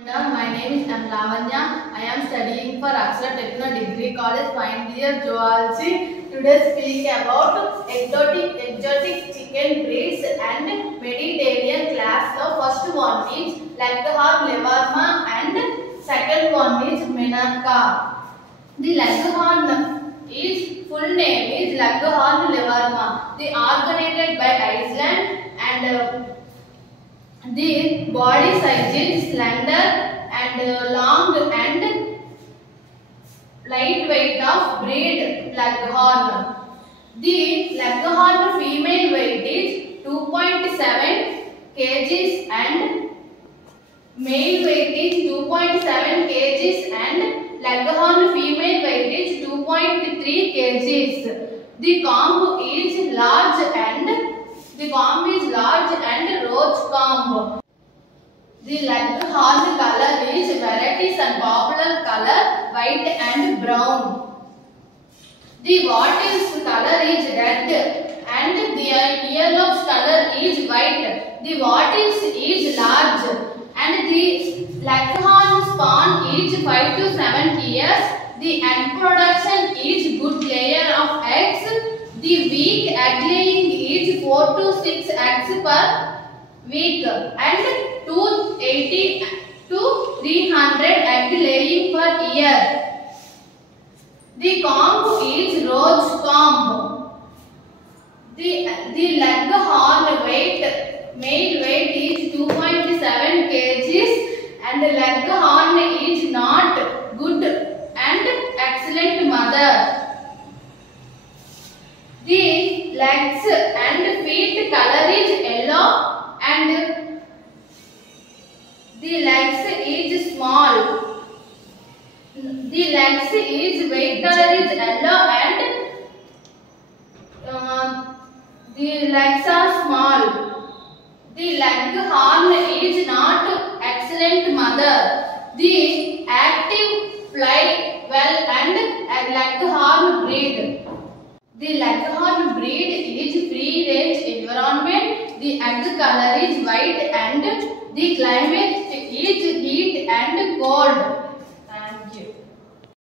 My name is M. Lavanya. I am studying for Akshara Techno Degree College, final year zoology. Today speak about exotic chicken breeds and Mediterranean class. The first one is Leghorn Lewarma and second one is Menaka. The Leghorn is full name is Leghorn Lewarma. They are originated by Iceland and the body size is slender and long and lightweight of breed Leghorn. The Leghorn female weight is 2.7 kgs and male weight is 2.7 kgs and Leghorn female weight is 2.3 kgs. The comb is large and roach comb. The Leghorn color is varieties and popular color white and brown. The wattle's color is red and the earlobes color is white. The wattles is large and the Leghorn spawn is 5 to 7 years. The egg production is good layer of eggs. The week egg laying is 4 to 6 eggs per week and 280 to 300 egg laying per year. The comb is roach comb. The Leghorn male weight is 2.7 kgs and the Leghorn is not good and excellent mother. The legs and feet color is yellow and the legs is small. The legs is weight color is yellow and the legs are small. The Leghorn is not excellent mother. The active fly well and Leghorn breed. The Leghorn breed is free range environment. The egg color is white and the climate is heat and cold.